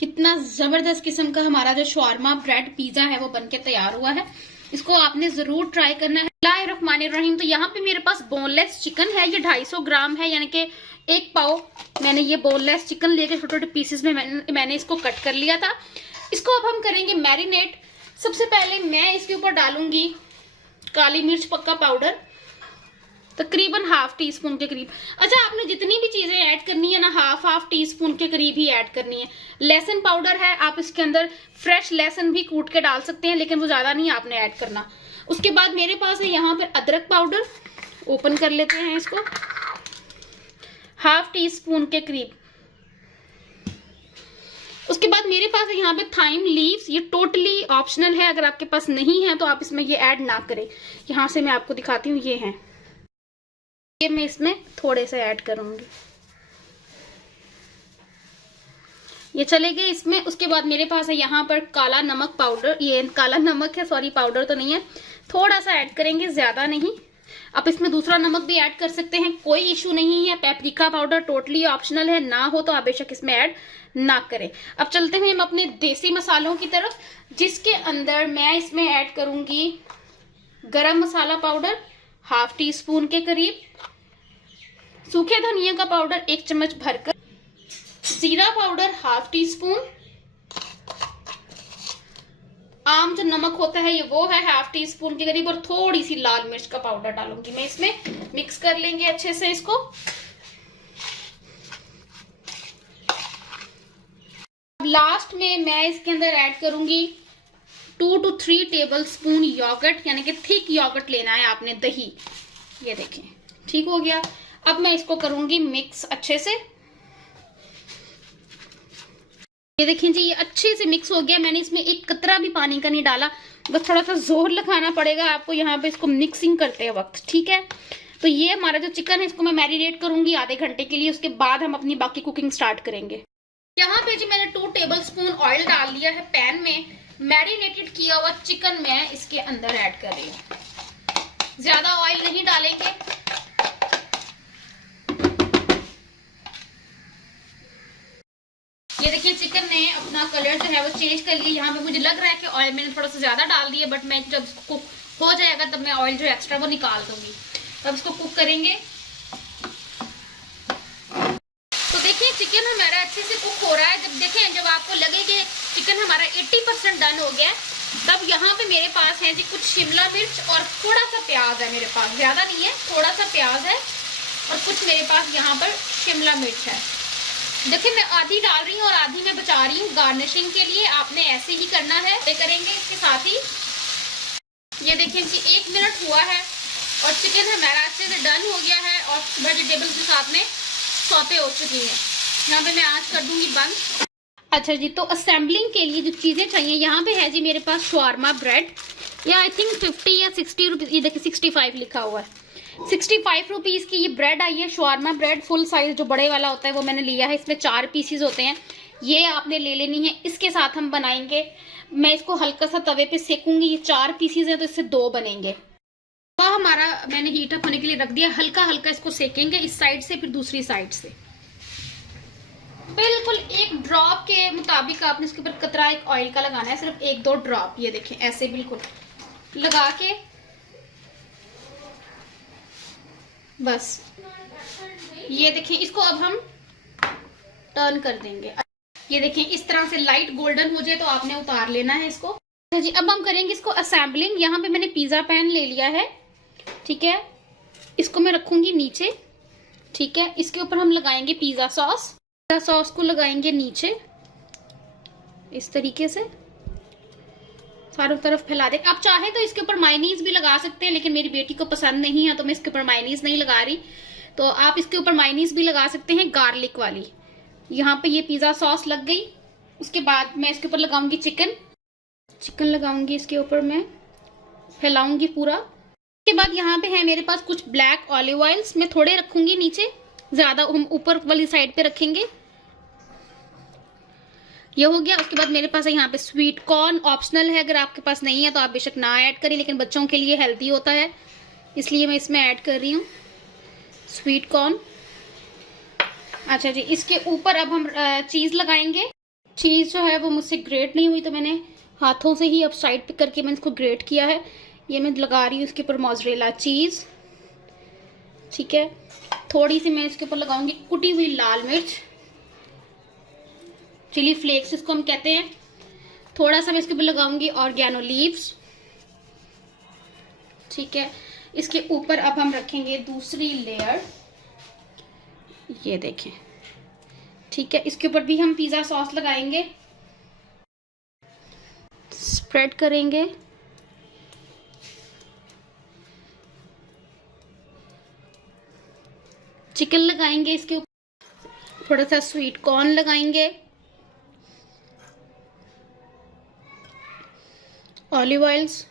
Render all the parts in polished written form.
कितना जबरदस्त किस्म का हमारा जो शवारमा ब्रेड पिज्जा है वो बनके तैयार हुआ है। इसको आपने जरूर ट्राई करना है। बिस्मिल्लाहिर्रहमानिर्रहीम। तो यहाँ पे मेरे पास बोनलेस चिकन है, ये 250 ग्राम है, यानी कि 1 पाव मैंने ये बोनलेस चिकन लेके छोटे छोटे पीसेस में मैंने इसको कट कर लिया था। इसको अब हम करेंगे मैरिनेट। सबसे पहले मैं इसके ऊपर डालूंगी काली मिर्च पक्का पाउडर, तकरीबन ½ टीस्पून के करीब। अच्छा, आपने जितनी भी चीजें ऐड करनी है ना, ½ टीस्पून के करीब ही ऐड करनी है। लहसुन पाउडर है, आप इसके अंदर फ्रेश लहसुन भी कूट के डाल सकते हैं, लेकिन वो ज्यादा नहीं आपने ऐड करना। उसके बाद मेरे पास है यहाँ पर अदरक पाउडर, ओपन कर लेते हैं इसको, ½ टीस्पून के करीब। उसके बाद मेरे पास है यहाँ पे थाइम लीव्स, ये टोटली ऑप्शनल है, अगर आपके पास नहीं है तो आप इसमें ये ऐड ना करें। यहाँ से मैं आपको दिखाती हूँ, ये है, ये मैं इसमें थोड़े से ऐड करूंगी, ये चले गए इसमें। उसके बाद मेरे पास है यहाँ पर काला नमक पाउडर, ये काला नमक है, सॉरी पाउडर तो नहीं है, थोड़ा सा ऐड करेंगे, ज्यादा नहीं। आप इसमें दूसरा नमक भी ऐड कर सकते हैं, कोई इशू नहीं है। पेपरिका पाउडर टोटली ऑप्शनल है, ना हो तो आप बेशक इसमें ऐड ना करें। अब चलते हैं हम अपने देसी मसालों की तरफ, जिसके अंदर मैं इसमें ऐड करूंगी गरम मसाला पाउडर ½ टीस्पून के करीब, सूखे धनिया का पाउडर 1 चम्मच भरकर, जीरा पाउडर ½ टीस्पून, आम जो नमक होता है ये वो है ½ टीस्पून के करीब, और थोड़ी सी लाल मिर्च का पाउडर डालूंगी मैं इसमें। मिक्स कर लेंगे अच्छे से इसको। लास्ट में मैं इसके अंदर ऐड करूंगी 2 to 3 टेबल स्पून योगर्ट, यानी कि थिक योगर्ट लेना है आपने, दही। ये देखें, ठीक हो गया। अब मैं इसको करूंगी मिक्स अच्छे से। ये देखें जी, ये अच्छे से मिक्स हो गया। मैंने इसमें एक कतरा भी पानी का नहीं डाला, बस थोड़ा सा जोर लगाना पड़ेगा आपको यहाँ पे इसको मिक्सिंग करते वक्त, ठीक है। तो ये हमारा जो चिकन है इसको मैं मैरिनेट करूंगी आधे घंटे के लिए, उसके बाद हम अपनी बाकी कुकिंग स्टार्ट करेंगे। यहाँ पे जी मैंने 2 टेबल स्पून ऑयल डाल लिया है पैन में। मैरिनेटेड किया हुआ चिकन मैं इसके अंदर ऐड कर रही हूँ, ज्यादा ऑयल नहीं डालेंगे। ये देखिए चिकन ने अपना कलर जो है वो चेंज कर लिया। यहाँ पे मुझे लग रहा है कि ऑयल मैंने थोड़ा सा ज्यादा डाल दिया, बट मैं जब कुक हो जाएगा तब मैं ऑयल जो एक्स्ट्रा वो निकाल दूंगी, तब इसको कुक करेंगे। तो देखिए चिकन हमारा अच्छे से कुक हो रहा है। जब आपको लगे कि चिकन हमारा 80% डन हो गया, तब यहाँ पे मेरे पास है जी कुछ शिमला मिर्च और थोड़ा सा प्याज है मेरे पास, ज्यादा नहीं है, थोड़ा सा प्याज है, और कुछ मेरे पास यहाँ पर शिमला मिर्च है। देखिए मैं आधी डाल रही हूँ और आधी मैं बचा रही हूँ गार्निशिंग के लिए, आपने ऐसे ही करना है। ये करेंगे इसके साथ ही। ये देखिए जी 1 मिनट हुआ है और चिकन हमारा अच्छे से डन हो गया है, और वेजिटेबल्स के साथ में सौते हो चुकी है। यहाँ पे मैं आंच कर दूंगी बंद। अच्छा जी, तो असेंबलिंग के लिए जो चीजें चाहिए, यहाँ पे है जी मेरे पास शवारमा ब्रेड, या आई थिंक 50 या 60 रुपीज, ये देखिए 65 लिखा हुआ है, 65 रुपीज की ये ब्रेड आई है। शवारमा ब्रेड फुल साइज जो बड़े वाला होता है वो मैंने लिया है, इसमें 4 पीसीज होते हैं, ये आपने ले लेनी है। इसके साथ हम बनाएंगे, मैं इसको हल्का सा तवे पे सेकूंगी। ये 4 पीसीज है तो इससे 2 बनेंगे। तवा हमारा मैंने हीट अप होने के लिए रख दिया, हल्का हल्का इसको सेकेंगे इस साइड से फिर दूसरी साइड से। बिल्कुल 1 ड्रॉप के मुताबिक आपने इसके ऊपर कतरा एक ऑयल का लगाना है, सिर्फ 1-2 ड्रॉप। ये देखें ऐसे बिल्कुल लगा के, बस ये देखिए इसको अब हम टर्न कर देंगे। ये देखिए इस तरह से लाइट गोल्डन हो जाए तो आपने उतार लेना है इसको। अच्छा जी, अब हम करेंगे इसको असेंबलिंग। यहाँ पे मैंने पिज्जा पैन ले लिया है, ठीक है, इसको मैं रखूंगी नीचे, ठीक है। इसके ऊपर हम लगाएंगे पिज्जा सॉस। पिज्जा सॉस को लगाएंगे नीचे इस तरीके से, चारों तरफ फैला दे। आप चाहे तो इसके ऊपर मायोनीज भी लगा सकते हैं, लेकिन मेरी बेटी को पसंद नहीं है तो मैं इसके ऊपर मायोनीज नहीं लगा रही। तो आप इसके ऊपर मायोनीज भी लगा सकते हैं, गार्लिक वाली। यहाँ पे ये पिज्जा सॉस लग गई। उसके बाद मैं इसके ऊपर लगाऊंगी चिकन लगाऊंगी इसके ऊपर, मैं फैलाऊंगी पूरा। उसके बाद यहाँ पे है मेरे पास कुछ ब्लैक ऑलिव ऑयल्स, मैं थोड़े रखूंगी नीचे, ज्यादा हम ऊपर वाली साइड पे रखेंगे। ये हो गया। उसके बाद मेरे पास है यहाँ पे स्वीट कॉर्न, ऑप्शनल है, अगर आपके पास नहीं है तो आप बेशक ना ऐड करें, लेकिन बच्चों के लिए हेल्दी होता है इसलिए मैं इसमें ऐड कर रही हूँ स्वीट कॉर्न। अच्छा जी, इसके ऊपर अब हम चीज लगाएंगे। चीज़ जो है वो मुझसे ग्रेट नहीं हुई, तो मैंने हाथों से ही अब साइड पे करके मैंने इसको ग्रेट किया है। ये मैं लगा रही हूँ इसके ऊपर मोज़रेला चीज़। ठीक है, थोड़ी सी मैं इसके ऊपर लगाऊंगी कुटी हुई लाल मिर्च, चिली फ्लेक्स इसको हम कहते हैं। थोड़ा सा मैं इसके ऊपर लगाऊंगी ऑर्गेनो लीव्स। ठीक है, इसके ऊपर अब हम रखेंगे दूसरी लेयर, ये देखें। ठीक है, इसके ऊपर भी हम पिज़्ज़ा सॉस लगाएंगे, स्प्रेड करेंगे। चिकन लगाएंगे इसके ऊपर, थोड़ा सा स्वीट कॉर्न लगाएंगे, ऑलिव ऑयल्स,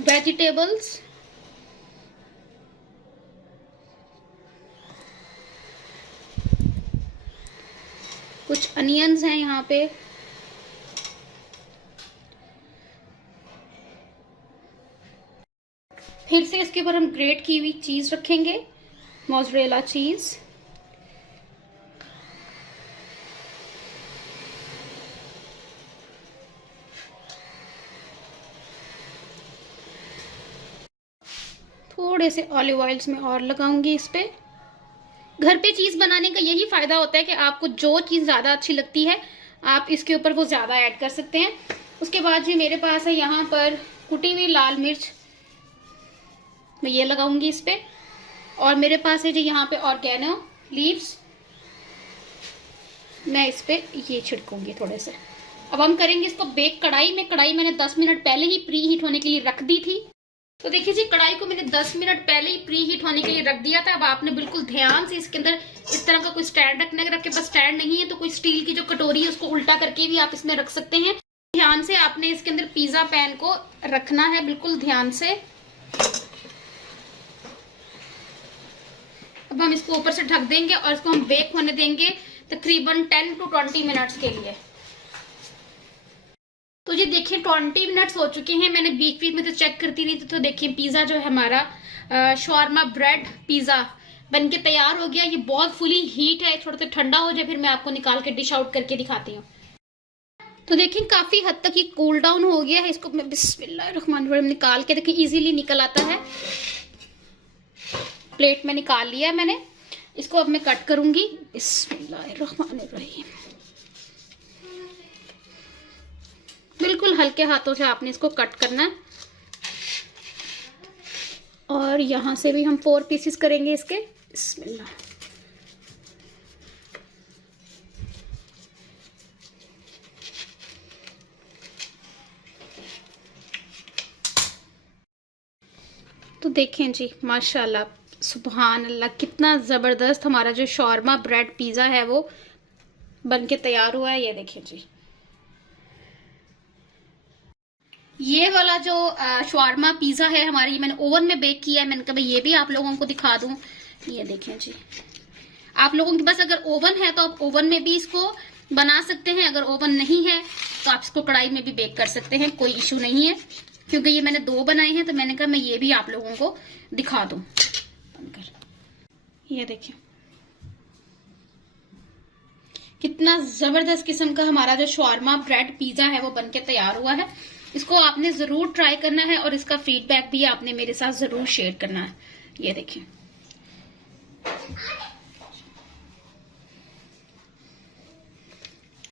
वेजिटेबल्स, कुछ अनियंस हैं यहाँ पे, फिर से इसके ऊपर हम ग्रेट की हुई चीज रखेंगे, मोज़रेला चीज। थोड़े से ऑलिव ऑयल्स में और लगाऊंगी इस पे। घर पे चीज बनाने का यही फायदा होता है कि आपको जो चीज ज्यादा अच्छी लगती है आप इसके ऊपर वो ज्यादा ऐड कर सकते हैं। उसके बाद जी मेरे पास है यहाँ पर कुटी हुई लाल मिर्च, मैं ये लगाऊंगी इस पे। और मेरे पास है जी यहाँ पे ऑर्गेनो लीव्स, मैं इस पे ये छिड़कूंगी थोड़े से। अब हम करेंगे इसको बेक कढ़ाई में। कढ़ाई मैंने 10 मिनट पहले ही प्री हीट होने के लिए रख दी थी। तो देखिए जी, कढ़ाई को मैंने 10 मिनट पहले ही प्री हीट होने के लिए रख दिया था। अब आपने बिल्कुल ध्यान से इसके अंदर इस तरह का कोई स्टैंड रखने का, आपके पास स्टैंड नहीं है तो कोई स्टील की जो कटोरी है उसको उल्टा करके भी आप इसमें रख सकते हैं। ध्यान से आपने इसके अंदर पिज्जा पैन को रखना है, बिल्कुल ध्यान से। अब हम इसको ऊपर से ढक देंगे और इसको हम बेक होने देंगे तकरीबन 10 to 20 मिनट्स के लिए। तो जी देखिए 20 मिनट्स हो चुके हैं। मैंने बीच बीच में तो चेक करती रही थी। तो देखिए पिज्जा जो है हमारा शॉर्मा ब्रेड पिज्जा बनके तैयार हो गया। ये बहुत फुली हीट है, थोड़ा सा ठंडा हो जाए फिर मैं आपको निकाल के डिश आउट करके दिखाती हूँ। तो देखिए काफी हद तक ये कूल डाउन हो गया है। इसको मैं बिस्मिल्लाहिर्रहमानिर्रहीम निकाल के, देखिए इजीली निकल आता है। प्लेट में निकाल लिया है मैंने। इसको अब मैं कट करूंगी। बिस्मिल्लाहिर्रहमानिर्रहीम। बिल्कुल हल्के हाथों से आपने इसको कट करना है। और यहां से भी हम 4 पीसेस करेंगे इसके। बिस्मिल्लाह। तो देखें जी माशाल्लाह सुभान अल्लाह, कितना ज़बरदस्त हमारा जो शॉर्मा ब्रेड पिज़्ज़ा है वो बनके तैयार हुआ है। ये देखें जी, ये वाला जो शॉर्मा पिज़्ज़ा है हमारी, मैंने ओवन में बेक किया है। मैंने कहा ये भी आप लोगों को दिखा दूं। ये देखें जी, आप लोगों के पास अगर ओवन है तो आप ओवन में भी इसको बना सकते हैं। अगर ओवन नहीं है तो आप इसको कढ़ाई में भी बेक कर सकते हैं, कोई इशू नहीं है। क्योंकि ये मैंने 2 बनाए हैं तो मैंने कहा मैं ये भी आप लोगों को दिखा दूं बनकर। ये देखिए कितना जबरदस्त किस्म का हमारा जो शॉर्मा ब्रेड पिज़्ज़ा है वो बनके तैयार हुआ है। इसको आपने जरूर ट्राई करना है और इसका फीडबैक भी आपने मेरे साथ जरूर शेयर करना है। ये देखिए